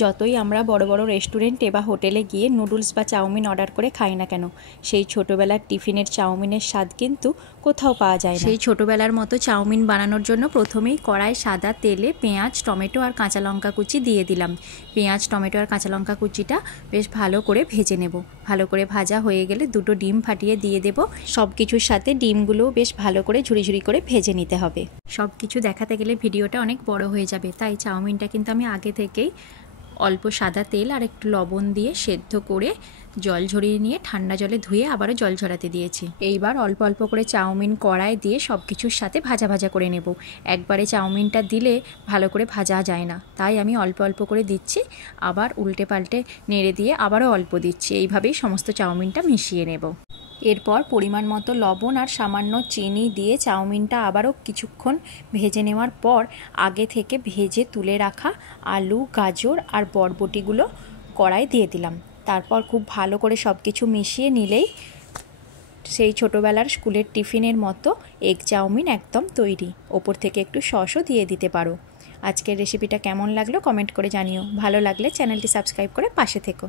যতই আমরা বড় বড় রেস্টুরেন্টে বা হোটেলে গিয়ে নুডলস বা চাউমিন অর্ডার করে খাই না কেন, সেই ছোটোবেলার টিফিনের চাউমিনের স্বাদ কিন্তু কোথাও পাওয়া যায় না। সেই ছোটোবেলার মতো চাউমিন বানানোর জন্য প্রথমেই কড়াই সাদা তেলে পেঁয়াজ, টমেটো আর কাঁচা লঙ্কা কুচি দিয়ে দিলাম। পেঁয়াজ, টমেটো আর কাঁচা লঙ্কা কুচিটা বেশ ভালো করে ভেজে নেব। ভালো করে ভাজা হয়ে গেলে দুটো ডিম ফাটিয়ে দিয়ে দেব। সব কিছুর সাথে ডিমগুলো বেশ ভালো করে ঝুড়ি ঝুড়ি করে ভেজে নিতে হবে। সব কিছু দেখাতে গেলে ভিডিওটা অনেক বড় হয়ে যাবে, তাই চাউমিনটা কিন্তু আমি আগে থেকেই অল্প সাদা তেল আর একটু লবণ দিয়ে সেদ্ধ করে জল ঝরিয়ে নিয়ে ঠান্ডা জলে ধুয়ে আবারও জল ঝরাতে দিয়েছি। এইবার অল্প অল্প করে চাউমিন কড়ায় দিয়ে সব কিছুর সাথে ভাজা ভাজা করে নেব। একবারে চাউমিনটা দিলে ভালো করে ভাজা যায় না, তাই আমি অল্প অল্প করে দিচ্ছি, আবার উল্টে পাল্টে নেড়ে দিয়ে আবারও অল্প দিচ্ছি। এইভাবেই সমস্ত চাউমিনটা মিশিয়ে নেব। এরপর পরিমাণ মতো লবণ আর সামান্য চিনি দিয়ে চাউমিনটা আবারও কিছুক্ষণ ভেজে নেওয়ার পর আগে থেকে ভেজে তুলে রাখা আলু, গাজর আর বরবটিগুলো কড়াই দিয়ে দিলাম। তারপর খুব ভালো করে সব কিছু মিশিয়ে নিলেই সেই ছোটোবেলার স্কুলের টিফিনের মতো এগ চাউমিন একদম তৈরি। ওপর থেকে একটু সসও দিয়ে দিতে পারো। আজকের রেসিপিটা কেমন লাগলো কমেন্ট করে জানিও। ভালো লাগলে চ্যানেলটি সাবস্ক্রাইব করে পাশে থেকো।